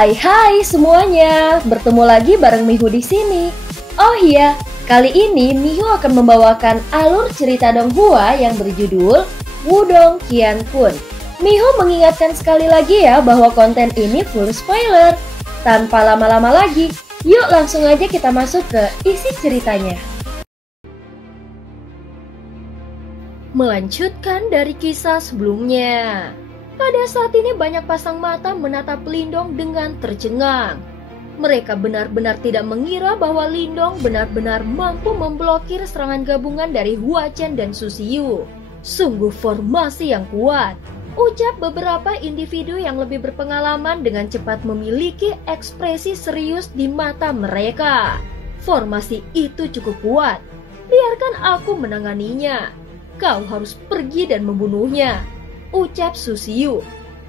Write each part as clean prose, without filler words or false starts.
Hai semuanya, bertemu lagi bareng Mihu di sini. Oh iya, kali ini Mihu akan membawakan alur cerita Donghua yang berjudul Wudong Qiankun. Mihu mengingatkan sekali lagi ya bahwa konten ini full spoiler. Tanpa lama-lama lagi, yuk langsung aja kita masuk ke isi ceritanya. Melanjutkan dari kisah sebelumnya. Pada saat ini banyak pasang mata menatap Lindong dengan tercengang. Mereka benar-benar tidak mengira bahwa Lindong benar-benar mampu memblokir serangan gabungan dari Hua Chen dan Susiyu. Sungguh formasi yang kuat. Ucap beberapa individu yang lebih berpengalaman dengan cepat memiliki ekspresi serius di mata mereka. Formasi itu cukup kuat. Biarkan aku menanganinya. Kau harus pergi dan membunuhnya, ucap Susiyu.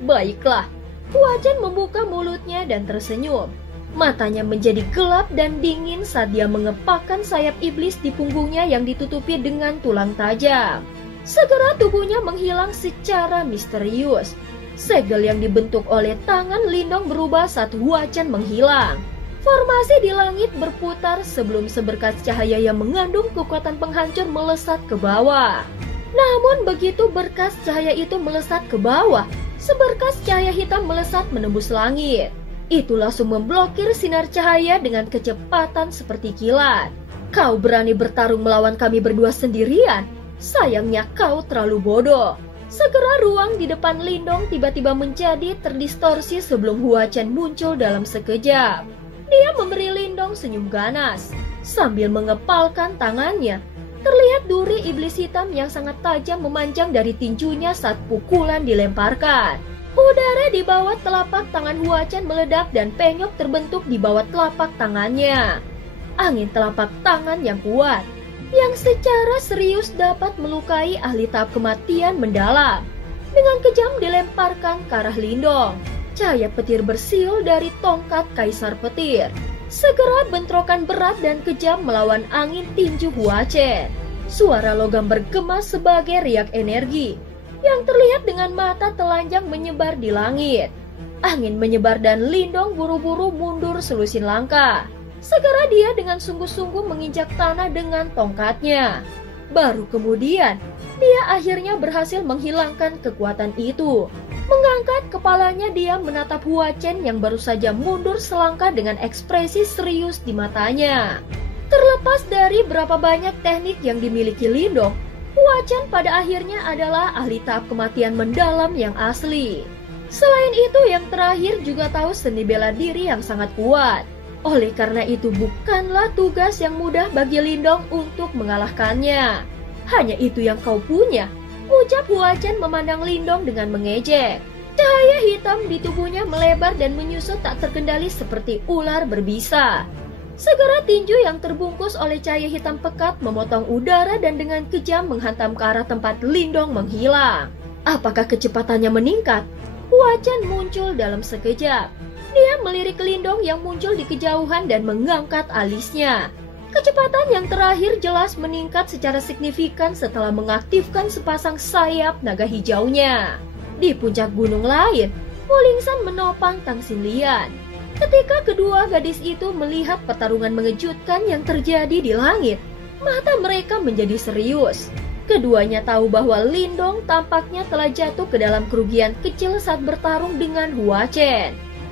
Baiklah. Hua Chen membuka mulutnya dan tersenyum. Matanya menjadi gelap dan dingin saat dia mengepakkan sayap iblis di punggungnya yang ditutupi dengan tulang tajam. Segera tubuhnya menghilang secara misterius. Segel yang dibentuk oleh tangan Lindong berubah saat Hua Chen menghilang. Formasi di langit berputar sebelum seberkas cahaya yang mengandung kekuatan penghancur melesat ke bawah. Namun begitu berkas cahaya itu melesat ke bawah, seberkas cahaya hitam melesat menembus langit. Itu langsung memblokir sinar cahaya dengan kecepatan seperti kilat. Kau berani bertarung melawan kami berdua sendirian? Sayangnya kau terlalu bodoh. Segera ruang di depan Lindong tiba-tiba menjadi terdistorsi sebelum Hua Chen muncul dalam sekejap. Dia memberi Lindong senyum ganas. Sambil mengepalkan tangannya, terlihat duri iblis hitam yang sangat tajam memanjang dari tinjunya saat pukulan dilemparkan. Udara di bawah telapak tangan Hua Chen meledak dan penyok terbentuk di bawah telapak tangannya. Angin telapak tangan yang kuat, yang secara serius dapat melukai ahli tahap kematian mendalam. Dengan kejam dilemparkan ke arah Lindong. Cahaya petir bersiul dari tongkat Kaisar Petir. Segera bentrokan berat dan kejam melawan angin tinju Hua Chen. Suara logam bergema sebagai riak energi yang terlihat dengan mata telanjang menyebar di langit. Angin menyebar dan Lindong buru-buru mundur selusin langkah. Segera dia dengan sungguh-sungguh menginjak tanah dengan tongkatnya. Baru kemudian, dia akhirnya berhasil menghilangkan kekuatan itu. Mengangkat kepalanya, dia menatap Hua Chen yang baru saja mundur selangkah dengan ekspresi serius di matanya. Terlepas dari berapa banyak teknik yang dimiliki Lindong, Hua Chen pada akhirnya adalah ahli tahap kematian mendalam yang asli. Selain itu, yang terakhir juga tahu seni bela diri yang sangat kuat. Oleh karena itu bukanlah tugas yang mudah bagi Lindong untuk mengalahkannya. Hanya itu yang kau punya, ucap Hua Chen memandang Lindong dengan mengejek. Cahaya hitam di tubuhnya melebar dan menyusut tak terkendali seperti ular berbisa. Segera tinju yang terbungkus oleh cahaya hitam pekat memotong udara dan dengan kejam menghantam ke arah tempat Lindong menghilang. Apakah kecepatannya meningkat? Hua Chen muncul dalam sekejap. Dia melirik Lindong yang muncul di kejauhan dan mengangkat alisnya. Kecepatan yang terakhir jelas meningkat secara signifikan setelah mengaktifkan sepasang sayap naga hijaunya. Di puncak gunung lain, Mulingsan menopang Tang Xinlian. Ketika kedua gadis itu melihat pertarungan mengejutkan yang terjadi di langit, mata mereka menjadi serius. Keduanya tahu bahwa Lindong tampaknya telah jatuh ke dalam kerugian kecil saat bertarung dengan Hua Chen.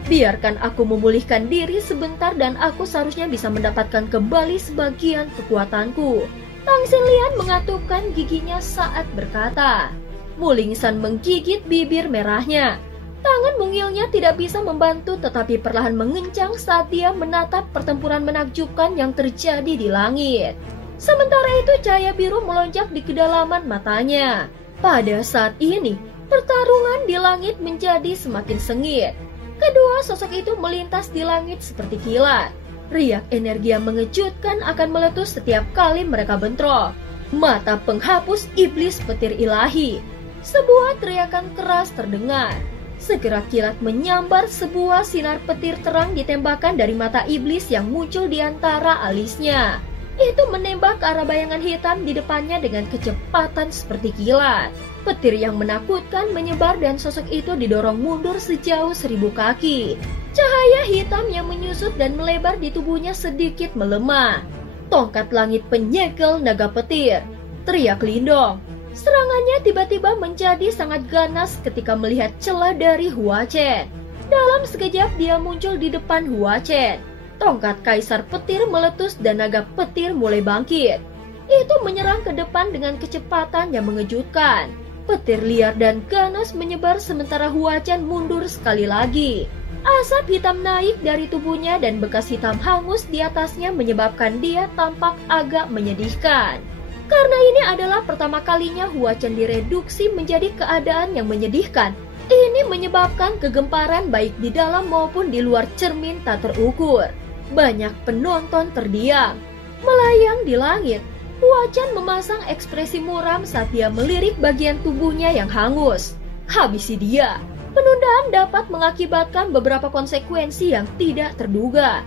Biarkan aku memulihkan diri sebentar dan aku seharusnya bisa mendapatkan kembali sebagian kekuatanku. Tang Xinlian mengatupkan giginya saat berkata. Mulingsan menggigit bibir merahnya. Tangan mungilnya tidak bisa membantu tetapi perlahan mengencang saat dia menatap pertempuran menakjubkan yang terjadi di langit. Sementara itu cahaya biru melonjak di kedalaman matanya. Pada saat ini, pertarungan di langit menjadi semakin sengit. Kedua sosok itu melintas di langit seperti kilat. Riak energi yang mengejutkan akan meletus setiap kali mereka bentrok. Mata penghapus iblis petir ilahi. Sebuah teriakan keras terdengar. Segera kilat menyambar sebuah sinar petir terang ditembakkan dari mata iblis yang muncul di antara alisnya. Itu menembak ke arah bayangan hitam di depannya dengan kecepatan seperti kilat. Petir yang menakutkan menyebar dan sosok itu didorong mundur sejauh 1000 kaki. Cahaya hitam yang menyusut dan melebar di tubuhnya sedikit melemah. Tongkat langit penyegel naga petir, teriak Lindong. Serangannya tiba-tiba menjadi sangat ganas ketika melihat celah dari Hua Chen. Dalam sekejap dia muncul di depan Hua Chen. Tongkat kaisar petir meletus dan naga petir mulai bangkit. Itu menyerang ke depan dengan kecepatan yang mengejutkan. Petir liar dan ganas menyebar sementara Hua Chen mundur sekali lagi. Asap hitam naik dari tubuhnya dan bekas hitam hangus di atasnya menyebabkan dia tampak agak menyedihkan. Karena ini adalah pertama kalinya Hua Chen direduksi menjadi keadaan yang menyedihkan. Ini menyebabkan kegemparan baik di dalam maupun di luar cermin tak terukur. Banyak penonton terdiam, melayang di langit. Hua Chen memasang ekspresi muram saat dia melirik bagian tubuhnya yang hangus. Habisi dia. Penundaan dapat mengakibatkan beberapa konsekuensi yang tidak terduga.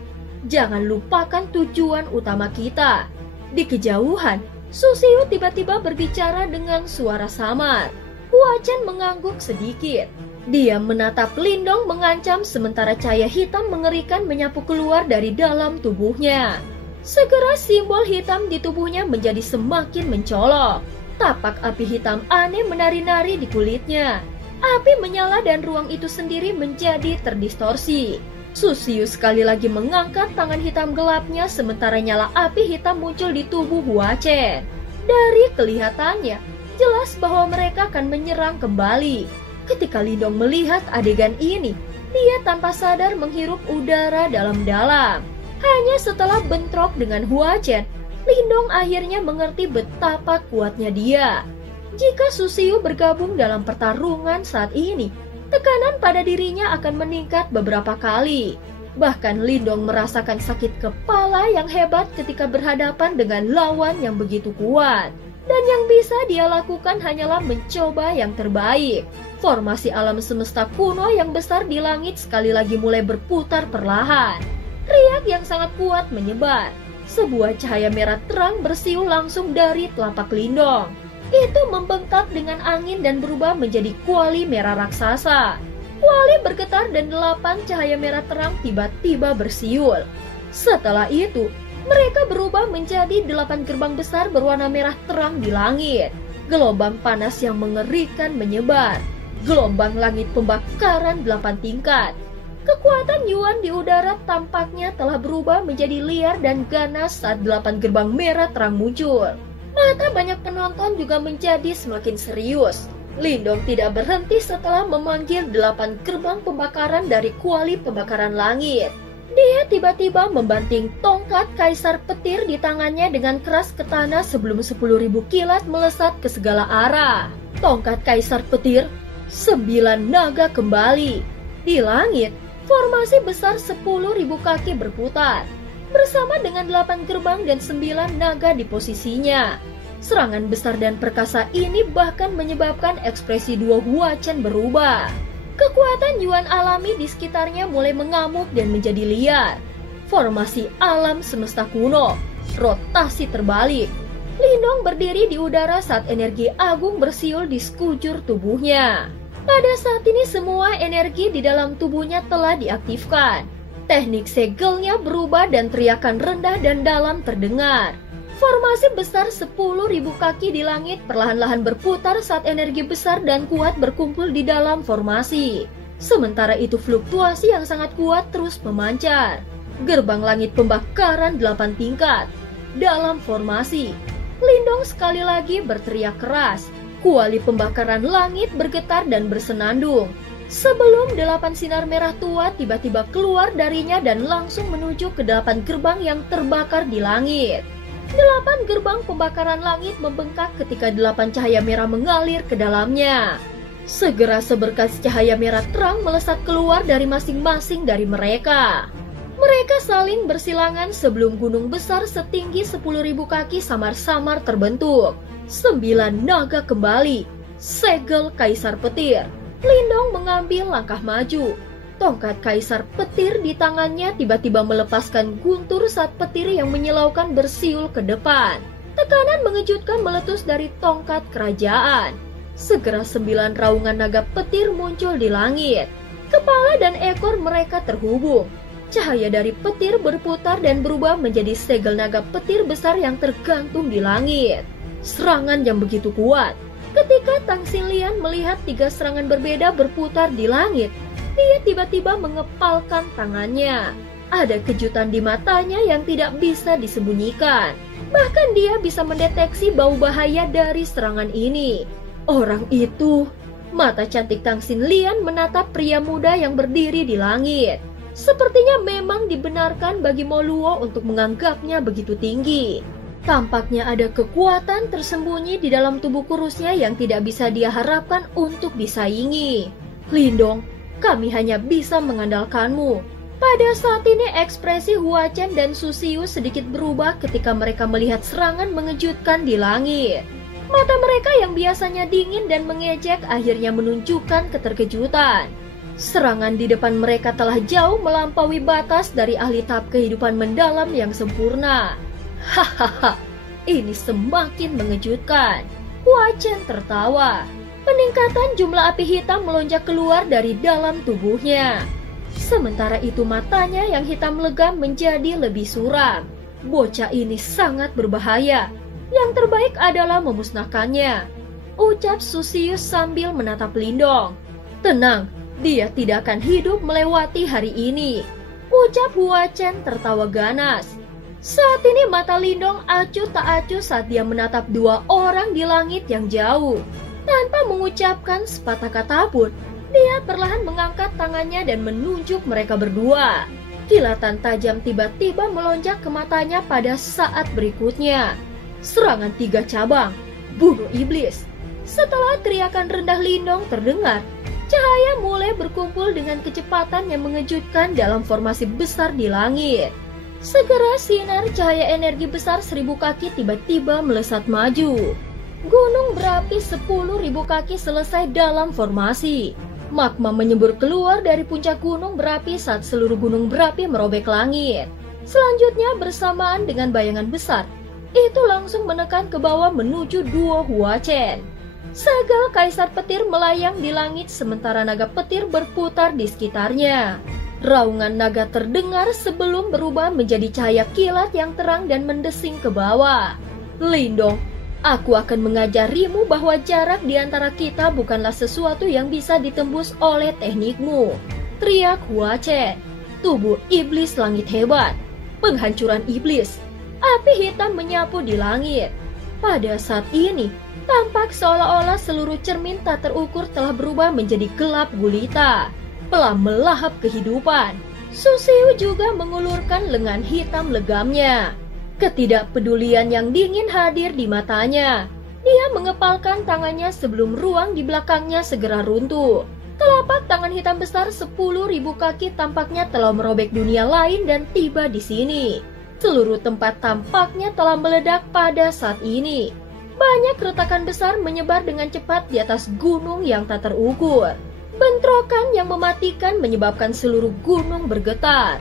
Jangan lupakan tujuan utama kita. Di kejauhan, Susiu tiba-tiba berbicara dengan suara samar. Hua Chen mengangguk sedikit. Dia menatap Lindong mengancam sementara cahaya hitam mengerikan menyapu keluar dari dalam tubuhnya. Segera simbol hitam di tubuhnya menjadi semakin mencolok. Tapak api hitam aneh menari-nari di kulitnya. Api menyala dan ruang itu sendiri menjadi terdistorsi. Susiu sekali lagi mengangkat tangan hitam gelapnya sementara nyala api hitam muncul di tubuh Hua Chen. Dari kelihatannya, jelas bahwa mereka akan menyerang kembali. Ketika Lindong melihat adegan ini, dia tanpa sadar menghirup udara dalam-dalam. Hanya setelah bentrok dengan Hua Chen, Lindong akhirnya mengerti betapa kuatnya dia. Jika Susiu bergabung dalam pertarungan saat ini, tekanan pada dirinya akan meningkat beberapa kali. Bahkan Lindong merasakan sakit kepala yang hebat ketika berhadapan dengan lawan yang begitu kuat. Dan yang bisa dia lakukan hanyalah mencoba yang terbaik. Formasi alam semesta kuno yang besar di langit sekali lagi mulai berputar perlahan. Riak yang sangat kuat menyebar. Sebuah cahaya merah terang bersiul langsung dari telapak Lindong. Itu membengkak dengan angin dan berubah menjadi kuali merah raksasa. Kuali bergetar dan 8 cahaya merah terang tiba-tiba bersiul. Setelah itu, mereka berubah menjadi 8 gerbang besar berwarna merah terang di langit. Gelombang panas yang mengerikan menyebar. Gelombang langit pembakaran 8 tingkat. Kekuatan Yuan di udara tampaknya telah berubah menjadi liar dan ganas saat 8 gerbang merah terang muncul. Mata banyak penonton juga menjadi semakin serius. Lindong tidak berhenti setelah memanggil 8 gerbang pembakaran dari kuali pembakaran langit. Dia tiba-tiba membanting tongkat kaisar petir di tangannya dengan keras ke tanah sebelum 10.000 kilat melesat ke segala arah. Tongkat kaisar petir, 9 naga kembali. Di langit, formasi besar 10.000 kaki berputar, bersama dengan 8 gerbang dan 9 naga di posisinya. Serangan besar dan perkasa ini bahkan menyebabkan ekspresi dua Hua Chen berubah. Kekuatan Yuan alami di sekitarnya mulai mengamuk dan menjadi liar. Formasi alam semesta kuno, rotasi terbalik. Lindong berdiri di udara saat energi agung bersiul di sekujur tubuhnya. Pada saat ini semua energi di dalam tubuhnya telah diaktifkan. Teknik segelnya berubah dan teriakan rendah dan dalam terdengar. Formasi besar 10.000 kaki di langit perlahan-lahan berputar saat energi besar dan kuat berkumpul di dalam formasi. Sementara itu fluktuasi yang sangat kuat terus memancar. Gerbang langit pembakaran 8 tingkat. Dalam formasi, Lindong sekali lagi berteriak keras. Kuali pembakaran langit bergetar dan bersenandung. Sebelum 8 sinar merah tua tiba-tiba keluar darinya dan langsung menuju ke 8 gerbang yang terbakar di langit. 8 gerbang pembakaran langit membengkak ketika 8 cahaya merah mengalir ke dalamnya. Segera seberkas cahaya merah terang melesat keluar dari masing-masing dari mereka. Mereka saling bersilangan sebelum gunung besar setinggi 10.000 kaki samar-samar terbentuk. 9 naga kembali. Segel kaisar petir. Lindong mengambil langkah maju. Tongkat kaisar petir di tangannya tiba-tiba melepaskan guntur saat petir yang menyilaukan bersiul ke depan. Tekanan mengejutkan meletus dari tongkat kerajaan. Segera 9 raungan naga petir muncul di langit. Kepala dan ekor mereka terhubung. Cahaya dari petir berputar dan berubah menjadi segel naga petir besar yang tergantung di langit. Serangan yang begitu kuat. Ketika Tang Xinlian melihat 3 serangan berbeda berputar di langit, dia tiba-tiba mengepalkan tangannya. Ada kejutan di matanya yang tidak bisa disembunyikan. Bahkan dia bisa mendeteksi bau bahaya dari serangan ini. Orang itu, mata cantik Tang Xinlian menatap pria muda yang berdiri di langit. Sepertinya memang dibenarkan bagi Mo Luo untuk menganggapnya begitu tinggi. Tampaknya ada kekuatan tersembunyi di dalam tubuh kurusnya yang tidak bisa dia harapkan untuk disaingi. Lindong, kami hanya bisa mengandalkanmu. Pada saat ini ekspresi Hua Chen dan Su Xiu sedikit berubah ketika mereka melihat serangan mengejutkan di langit. Mata mereka yang biasanya dingin dan mengejek akhirnya menunjukkan keterkejutan. Serangan di depan mereka telah jauh melampaui batas dari ahli tahap kehidupan mendalam yang sempurna. Hahaha, ini semakin mengejutkan. Hua Chen tertawa. Peningkatan jumlah api hitam melonjak keluar dari dalam tubuhnya. Sementara itu matanya yang hitam legam menjadi lebih suram. Bocah ini sangat berbahaya. Yang terbaik adalah memusnahkannya, ucap Su Xiu sambil menatap Lindong. Tenang, dia tidak akan hidup melewati hari ini, ucap Hua Chen tertawa ganas. Saat ini mata Lindong acuh tak acuh saat dia menatap 2 orang di langit yang jauh. Tanpa mengucapkan sepatah kata pun, dia perlahan mengangkat tangannya dan menunjuk mereka berdua. Kilatan tajam tiba-tiba melonjak ke matanya pada saat berikutnya. Serangan 3 cabang, bunuh iblis. Setelah teriakan rendah Lindong terdengar, cahaya mulai berkumpul dengan kecepatan yang mengejutkan dalam formasi besar di langit. Segera sinar cahaya energi besar 1000 kaki tiba-tiba melesat maju. Gunung berapi 10.000 kaki selesai dalam formasi. Magma menyembur keluar dari puncak gunung berapi saat seluruh gunung berapi merobek langit. Selanjutnya bersamaan dengan bayangan besar, itu langsung menekan ke bawah menuju duo Hua Chen. Segel kaisar petir melayang di langit sementara naga petir berputar di sekitarnya. Raungan naga terdengar sebelum berubah menjadi cahaya kilat yang terang dan mendesing ke bawah. Lindong, aku akan mengajarimu bahwa jarak di antara kita bukanlah sesuatu yang bisa ditembus oleh teknikmu, teriak Hua Chen. Tubuh iblis langit hebat, penghancuran iblis. Api hitam menyapu di langit. Pada saat ini, tampak seolah-olah seluruh cermin tak terukur telah berubah menjadi gelap gulita, telah melahap kehidupan. Su Xiu juga mengulurkan lengan hitam legamnya. Ketidakpedulian yang dingin hadir di matanya. Dia mengepalkan tangannya sebelum ruang di belakangnya segera runtuh. Telapak tangan hitam besar 10.000 kaki tampaknya telah merobek dunia lain dan tiba di sini. Seluruh tempat tampaknya telah meledak pada saat ini. Banyak retakan besar menyebar dengan cepat di atas gunung yang tak terukur. Bentrokan yang mematikan menyebabkan seluruh gunung bergetar.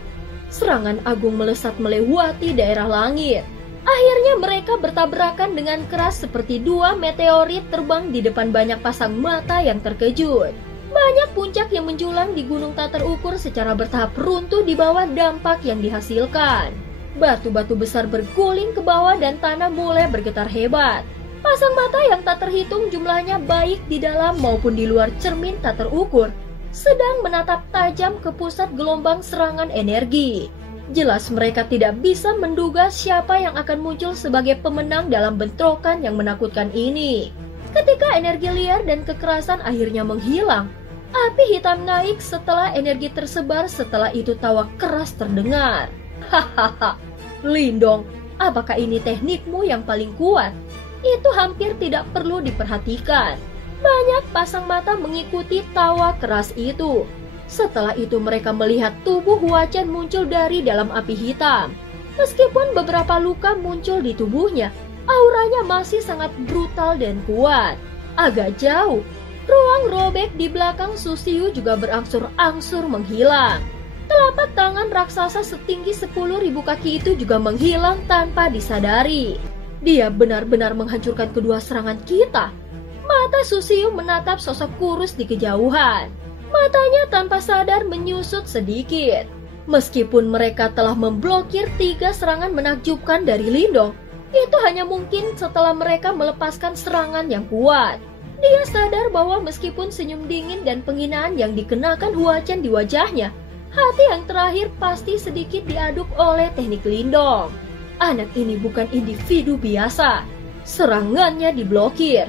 Serangan agung melesat melewati daerah langit. Akhirnya mereka bertabrakan dengan keras seperti 2 meteorit terbang di depan banyak pasang mata yang terkejut. Banyak puncak yang menjulang di gunung tak terukur secara bertahap runtuh di bawah dampak yang dihasilkan. Batu-batu besar berguling ke bawah dan tanah mulai bergetar hebat. Pasang mata yang tak terhitung jumlahnya baik di dalam maupun di luar cermin tak terukur sedang menatap tajam ke pusat gelombang serangan energi. Jelas mereka tidak bisa menduga siapa yang akan muncul sebagai pemenang dalam bentrokan yang menakutkan ini. Ketika energi liar dan kekerasan akhirnya menghilang, api hitam naik setelah energi tersebar. Setelah itu tawa keras terdengar. Hahaha, Lindong, apakah ini teknikmu yang paling kuat? Itu hampir tidak perlu diperhatikan. Banyak pasang mata mengikuti tawa keras itu. Setelah itu mereka melihat tubuh Hua Chen muncul dari dalam api hitam. Meskipun beberapa luka muncul di tubuhnya, auranya masih sangat brutal dan kuat. Agak jauh, ruang robek di belakang Su Xiu juga berangsur-angsur menghilang. Telapak tangan raksasa setinggi 10.000 kaki itu juga menghilang tanpa disadari. Dia benar-benar menghancurkan kedua serangan kita. Mata Susiu menatap sosok kurus di kejauhan. Matanya tanpa sadar menyusut sedikit. Meskipun mereka telah memblokir 3 serangan menakjubkan dari Lindong, itu hanya mungkin setelah mereka melepaskan serangan yang kuat. Dia sadar bahwa meskipun senyum dingin dan penghinaan yang dikenakan Hua Chen di wajahnya, hati yang terakhir pasti sedikit diaduk oleh teknik Lindong. Anak ini bukan individu biasa. Serangannya diblokir.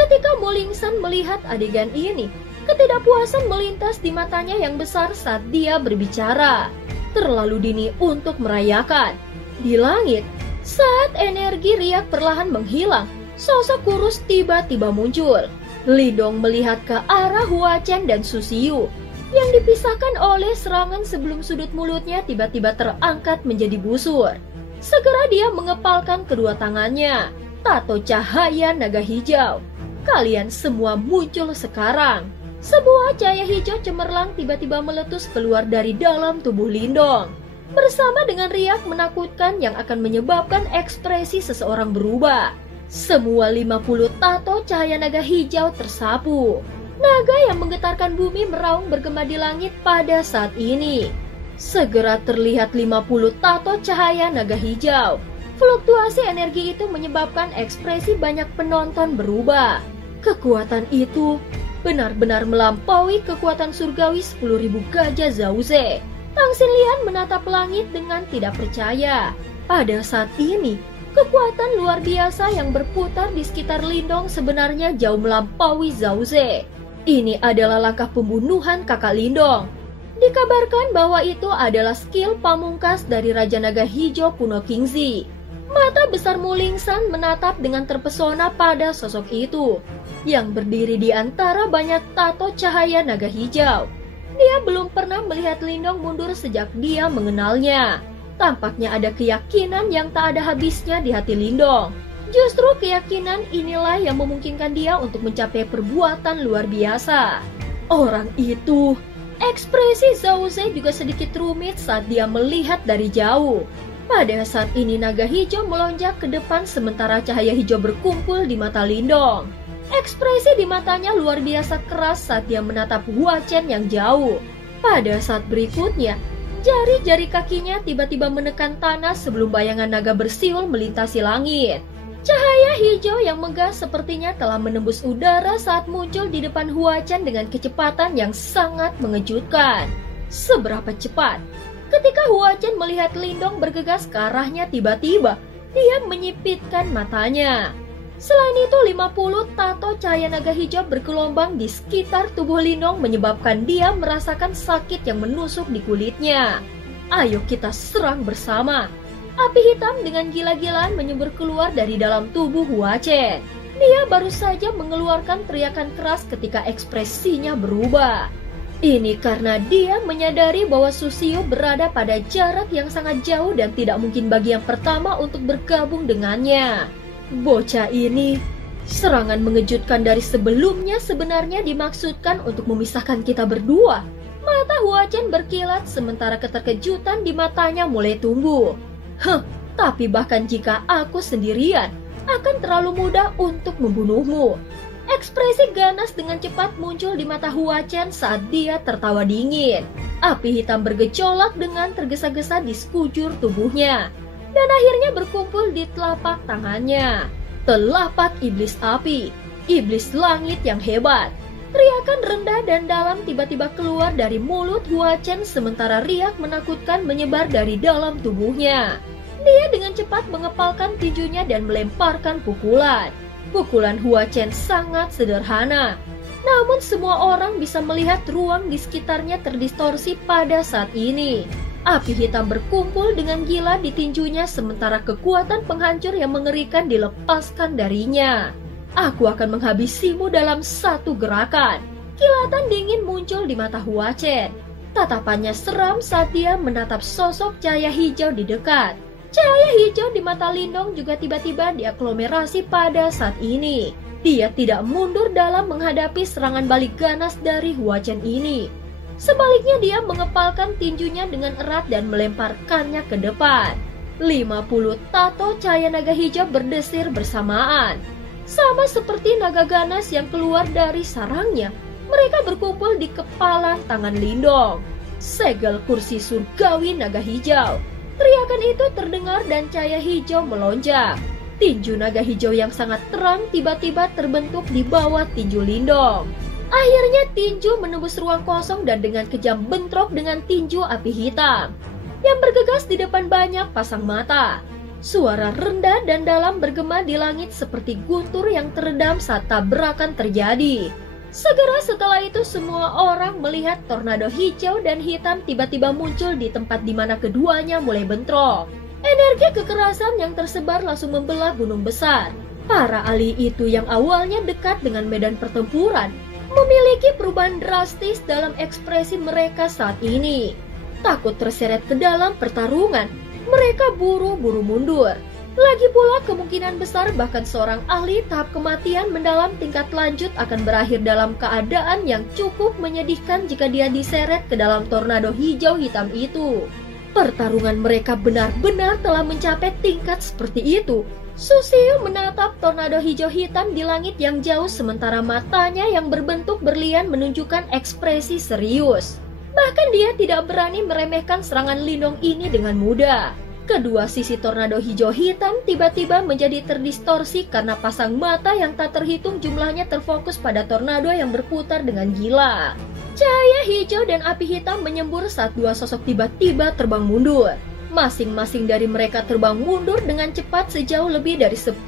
Ketika Mu Lingsan melihat adegan ini, ketidakpuasan melintas di matanya yang besar saat dia berbicara. Terlalu dini untuk merayakan. Di langit, saat energi riak perlahan menghilang, sosok kurus tiba-tiba muncul. Lindong melihat ke arah Hua Chen dan Susiu yang dipisahkan oleh serangan sebelum sudut mulutnya tiba-tiba terangkat menjadi busur. Segera dia mengepalkan kedua tangannya. Tato cahaya naga hijau. Kalian semua muncul sekarang. Sebuah cahaya hijau cemerlang tiba-tiba meletus keluar dari dalam tubuh Lindong. Bersama dengan riak menakutkan yang akan menyebabkan ekspresi seseorang berubah. Semua 50 tato cahaya naga hijau tersapu. Naga yang menggetarkan bumi meraung bergema di langit pada saat ini. Segera terlihat 50 tato cahaya naga hijau. Fluktuasi energi itu menyebabkan ekspresi banyak penonton berubah. Kekuatan itu benar-benar melampaui kekuatan surgawi 10.000 gajah Zauze. Tang Xinlian menatap langit dengan tidak percaya. Pada saat ini, kekuatan luar biasa yang berputar di sekitar Lindong sebenarnya jauh melampaui Zauze. Ini adalah langkah pembunuhan kakak Lindong. Dikabarkan bahwa itu adalah skill pamungkas dari Raja Naga Hijau kuno Kingzi. Mata besar Mu Lingsan menatap dengan terpesona pada sosok itu, yang berdiri di antara banyak tato cahaya naga hijau. Dia belum pernah melihat Lindong mundur sejak dia mengenalnya. Tampaknya ada keyakinan yang tak ada habisnya di hati Lindong. Justru keyakinan inilah yang memungkinkan dia untuk mencapai perbuatan luar biasa. Orang itu, ekspresi Zauze juga sedikit rumit saat dia melihat dari jauh. Pada saat ini naga hijau melonjak ke depan sementara cahaya hijau berkumpul di mata Lindong. Ekspresi di matanya luar biasa keras saat dia menatap Hua Chen yang jauh. Pada saat berikutnya, jari-jari kakinya tiba-tiba menekan tanah sebelum bayangan naga bersiul melintasi langit. Cahaya hijau yang megah sepertinya telah menembus udara saat muncul di depan Hua Chen dengan kecepatan yang sangat mengejutkan. Seberapa cepat? Ketika Hua Chen melihat Lindong bergegas ke arahnya tiba-tiba, dia menyipitkan matanya. Selain itu 50 tato cahaya naga hijau bergelombang di sekitar tubuh Lindong menyebabkan dia merasakan sakit yang menusuk di kulitnya. Ayo kita serang bersama. Api hitam dengan gila-gilaan menyembur keluar dari dalam tubuh Hua Chen. Dia baru saja mengeluarkan teriakan keras ketika ekspresinya berubah. Ini karena dia menyadari bahwa Susiu berada pada jarak yang sangat jauh dan tidak mungkin bagi yang pertama untuk bergabung dengannya. Bocah ini, serangan mengejutkan dari sebelumnya sebenarnya dimaksudkan untuk memisahkan kita berdua. Mata Hua Chen berkilat sementara keterkejutan di matanya mulai tumbuh. Tapi bahkan jika aku sendirian, akan terlalu mudah untuk membunuhmu. Ekspresi ganas dengan cepat muncul di mata Hua Chen saat dia tertawa dingin. Api hitam bergejolak dengan tergesa-gesa di sekujur tubuhnya. Dan akhirnya berkumpul di telapak tangannya. Telapak iblis api, iblis langit yang hebat. Teriakan rendah dan dalam tiba-tiba keluar dari mulut Hua Chen sementara riak menakutkan menyebar dari dalam tubuhnya. Dia dengan cepat mengepalkan tinjunya dan melemparkan pukulan. Pukulan Hua Chen sangat sederhana, namun semua orang bisa melihat ruang di sekitarnya terdistorsi pada saat ini. Api hitam berkumpul dengan gila di tinjunya sementara kekuatan penghancur yang mengerikan dilepaskan darinya. Aku akan menghabisimu dalam satu gerakan. Kilatan dingin muncul di mata Hua Chen. Tatapannya seram saat dia menatap sosok cahaya hijau di dekat. Cahaya hijau di mata Lindong juga tiba-tiba diaglomerasi pada saat ini. Dia tidak mundur dalam menghadapi serangan balik ganas dari Hua Chen ini. Sebaliknya dia mengepalkan tinjunya dengan erat dan melemparkannya ke depan. 50 tato cahaya naga hijau berdesir bersamaan. Sama seperti naga ganas yang keluar dari sarangnya, mereka berkumpul di kepalan tangan Lindong. Segel kursi surgawi naga hijau. Teriakan itu terdengar dan cahaya hijau melonjak. Tinju naga hijau yang sangat terang tiba-tiba terbentuk di bawah tinju Lindong. Akhirnya tinju menembus ruang kosong dan dengan kejam bentrok dengan tinju api hitam yang bergegas di depan banyak pasang mata. Suara rendah dan dalam bergema di langit seperti guntur yang teredam saat tabrakan terjadi. Segera setelah itu semua orang melihat tornado hijau dan hitam tiba-tiba muncul di tempat di mana keduanya mulai bentrok. Energi kekerasan yang tersebar langsung membelah gunung besar. Para ahli itu yang awalnya dekat dengan medan pertempuran memiliki perubahan drastis dalam ekspresi mereka saat ini. Takut terseret ke dalam pertarungan, mereka buru-buru mundur. Lagi pula kemungkinan besar bahkan seorang ahli tahap kematian mendalam tingkat lanjut akan berakhir dalam keadaan yang cukup menyedihkan jika dia diseret ke dalam tornado hijau hitam itu. Pertarungan mereka benar-benar telah mencapai tingkat seperti itu. Susiu menatap tornado hijau hitam di langit yang jauh sementara matanya yang berbentuk berlian menunjukkan ekspresi serius. Bahkan dia tidak berani meremehkan serangan Lindong ini dengan mudah. Kedua sisi tornado hijau hitam tiba-tiba menjadi terdistorsi karena pasang mata yang tak terhitung jumlahnya terfokus pada tornado yang berputar dengan gila. Cahaya hijau dan api hitam menyembur saat dua sosok tiba-tiba terbang mundur. Masing-masing dari mereka terbang mundur dengan cepat sejauh lebih dari 10.000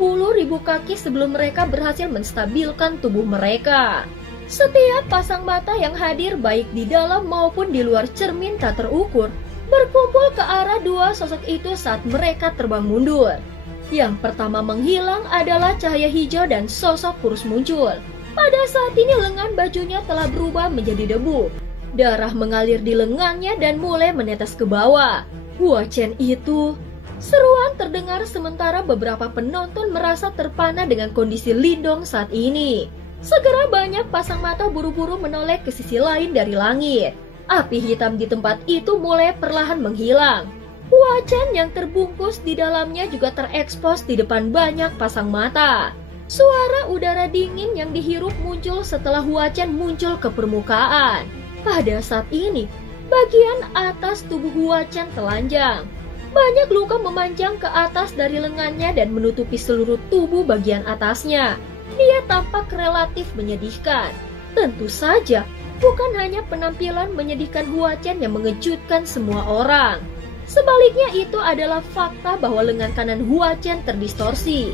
kaki sebelum mereka berhasil menstabilkan tubuh mereka. Setiap pasang mata yang hadir baik di dalam maupun di luar cermin tak terukur berkumpul ke arah dua sosok itu saat mereka terbang mundur. Yang pertama menghilang adalah cahaya hijau dan sosok kurus muncul. Pada saat ini lengan bajunya telah berubah menjadi debu. Darah mengalir di lengannya dan mulai menetes ke bawah. Hua Chen itu... Seruan terdengar sementara beberapa penonton merasa terpana dengan kondisi Lindong saat ini. Segera banyak pasang mata buru-buru menoleh ke sisi lain dari langit. Api hitam di tempat itu mulai perlahan menghilang. Hua Chen yang terbungkus di dalamnya juga terekspos di depan banyak pasang mata. Suara udara dingin yang dihirup muncul setelah Hua Chen muncul ke permukaan. Pada saat ini, bagian atas tubuh Hua Chen telanjang. Banyak luka memanjang ke atas dari lengannya dan menutupi seluruh tubuh bagian atasnya. Dia tampak relatif menyedihkan. Tentu saja, bukan hanya penampilan menyedihkan Hua Chen yang mengejutkan semua orang. Sebaliknya itu adalah fakta bahwa lengan kanan Hua Chen terdistorsi.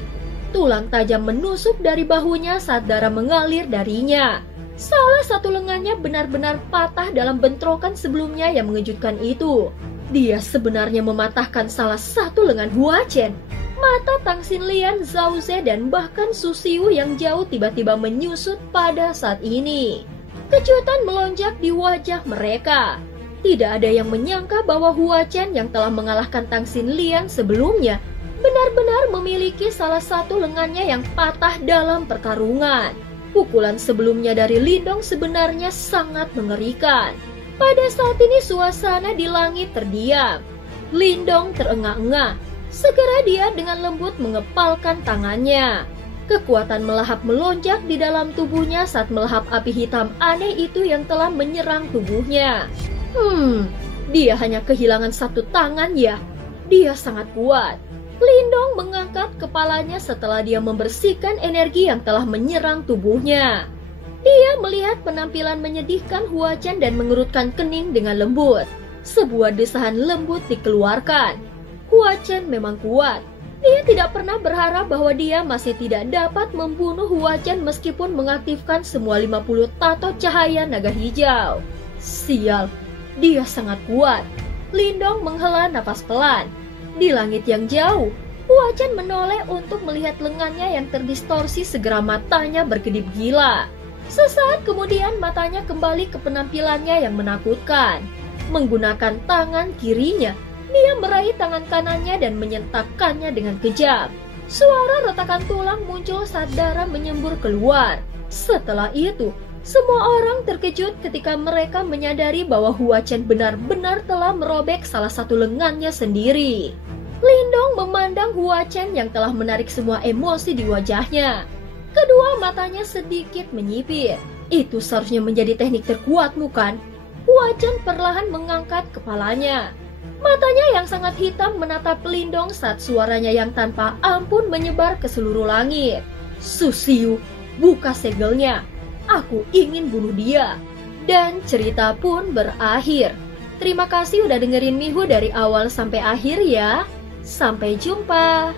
Tulang tajam menusuk dari bahunya saat darah mengalir darinya. Salah satu lengannya benar-benar patah dalam bentrokan sebelumnya yang mengejutkan itu. Dia sebenarnya mematahkan salah satu lengan Hua Chen. Mata Tang Xinlian, Zhao Ze, dan bahkan Su Xiu yang jauh tiba-tiba menyusut pada saat ini. Kejutan melonjak di wajah mereka. Tidak ada yang menyangka bahwa Hua Chen yang telah mengalahkan Tang Xinlian sebelumnya benar-benar memiliki salah satu lengannya yang patah dalam pertarungan. Pukulan sebelumnya dari Lindong sebenarnya sangat mengerikan. Pada saat ini suasana di langit terdiam. Lindong terengah-engah. Segera dia dengan lembut mengepalkan tangannya. Kekuatan melahap melonjak di dalam tubuhnya saat melahap api hitam aneh itu yang telah menyerang tubuhnya. Dia hanya kehilangan satu tangan ya. Dia sangat kuat. Lindong mengangkat kepalanya setelah dia membersihkan energi yang telah menyerang tubuhnya. Dia melihat penampilan menyedihkan Hua Chen dan mengerutkan kening dengan lembut. Sebuah desahan lembut dikeluarkan. Hua Chen memang kuat. Dia tidak pernah berharap bahwa dia masih tidak dapat membunuh Hua Chen meskipun mengaktifkan semua 50 tato cahaya naga hijau. Sial, dia sangat kuat. Lindong menghela napas pelan. Di langit yang jauh, Hua Chen menoleh untuk melihat lengannya yang terdistorsi, segera matanya berkedip gila. Sesaat kemudian matanya kembali ke penampilannya yang menakutkan. Menggunakan tangan kirinya, dia meraih tangan kanannya dan menyentakkannya dengan kejam. Suara retakan tulang muncul saat darah menyembur keluar. Setelah itu, semua orang terkejut ketika mereka menyadari bahwa Hua Chen benar-benar telah merobek salah satu lengannya sendiri. Lindong memandang Hua Chen yang telah menarik semua emosi di wajahnya. Kedua matanya sedikit menyipit. Itu seharusnya menjadi teknik terkuatmu kan? Huachen perlahan mengangkat kepalanya. Matanya yang sangat hitam menatap Lindong saat suaranya yang tanpa ampun menyebar ke seluruh langit. Su Xiu, buka segelnya. Aku ingin bunuh dia. Dan cerita pun berakhir. Terima kasih udah dengerin Mihu dari awal sampai akhir ya. Sampai jumpa.